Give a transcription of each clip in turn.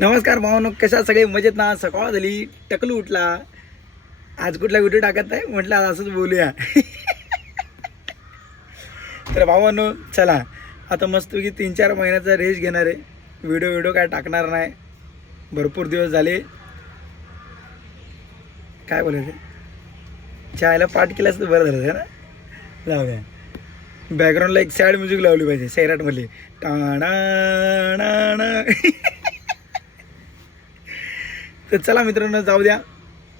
नमस्कार भावांनो, कशा सगळे मजेत ना? सकाळ झाली, टकलू उठला. आज कुठला व्हिडिओ टाकत नाही म्हटलं, आज असंच बोलूया. तर भावांनो चला, आता मस्तपैकी 3-4 महिन्याचा रेस्ट घेणार आहे. व्हिडिओ काय टाकणार नाही. भरपूर दिवस झाले. काय बोलायचं, चहायला पाठ केल्यास तर बरं झालं ना. जाऊ द्या, बॅकग्राऊंडला एक सॅड म्युझिक लावली पाहिजे सैराटमधली. टाणा. तर चला मित्रांनो, जाऊ द्या.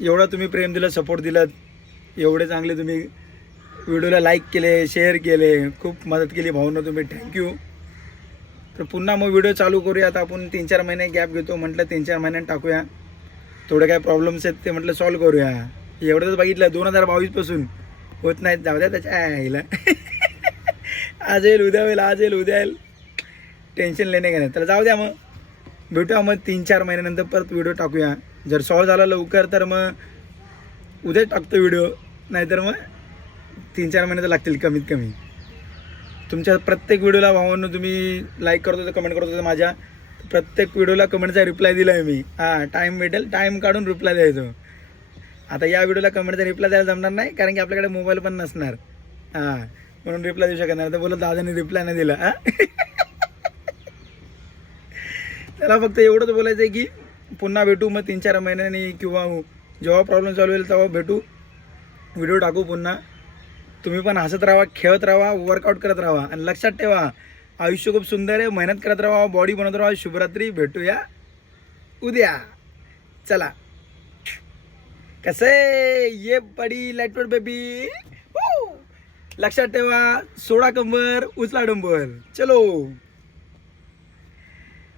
एवढा तुम्ही प्रेम दिलं, सपोर्ट दिलं, एवढे चांगले तुम्ही व्हिडिओला लाईक केले, शेअर केले, खूप मदत केली भाऊंनो, तुम्ही थँक्यू. तर पुन्हा मग व्हिडिओ चालू करूया. आता आपण 3-4 महिने गॅप घेतो, म्हटलं 3-4 महिन्यांनी टाकूया. थोडे काय प्रॉब्लेम्स आहेत ते म्हटलं सॉल्व करूया. एवढंच बघितलं 2022 पासून होत नाहीत. जाऊ द्या, त्याच्या आईला. आज येईल उद्या होईल, आज येईल उद्या येईल, टेन्शन लेणे का नाही. तर जाऊ द्या, मग भेटूया मग 3-4 महिन्यानंतर परत व्हिडिओ टाकूया. जर सॉल्व झाला लवकर तर मग उद्याच टाकतो व्हिडिओ, नाहीतर मग 3-4 महिने तर लागतील कमीत कमी. तुमच्या प्रत्येक व्हिडिओला भावांनो तुम्ही लाईक करतो तर कमेंट करतो तर माझ्या प्रत्येक व्हिडिओला कमेंटचा रिप्लाय दिला आहे मी. हां, टाईम भेटेल, टाईम काढून रिप्लाय द्यायचो. आता या व्हिडिओला कमेंटचा रिप्लाय द्यायला जमणार नाही, कारण की आपल्याकडे मोबाईल पण नसणार. हां, म्हणून रिप्लाय देऊ शकत नाही. तर बोलत दादाने रिप्लाय नाही दिला. हां, त्याला फक्त एवढंच बोलायचं आहे की पुन्हा भेटू मग 3-4 महिन्यांनी, किंवा जेव्हा प्रॉब्लेम सॉल्व होईल तेव्हा भेटू, व्हिडिओ टाकू पुन्हा. तुम्ही पण हसत राहा, खेळत राहा, वर्कआउट करत राहा, आणि लक्षात ठेवा आयुष्य खूप सुंदर आहे. मेहनत करत राहा, बॉडी बनवत राहा. शुभरात्री, भेटूया उद्या. चला, कसे ये बडी लाईटवेट बेबी. लक्षात ठेवा, सोडा कंबर, उचला डंबर. चलो.